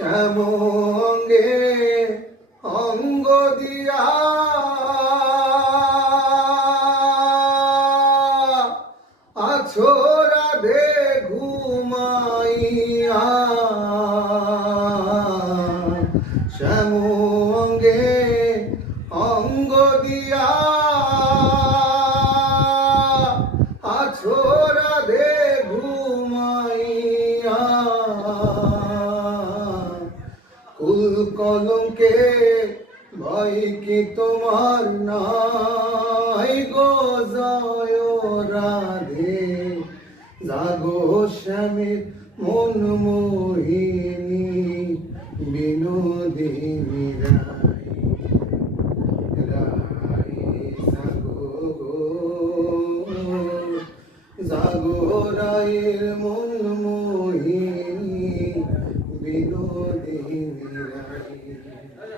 শ্যামঙ্গে অঙ্গ দিয়া আছো রাধে ঘুমাইয়া শ্যামঙ্গে অঙ্গ দিয়া আছো রাধে ঘুমাইয়া কুল কলঙ্কে ভয় কি তোমার নাই গো জয় রাধে জাগো শ্যামের মন মোহিনী বিনোদিনী রায় রায় জাগো গো জাগো রায়ের মন মোহিনী বিনোদিনী রায়।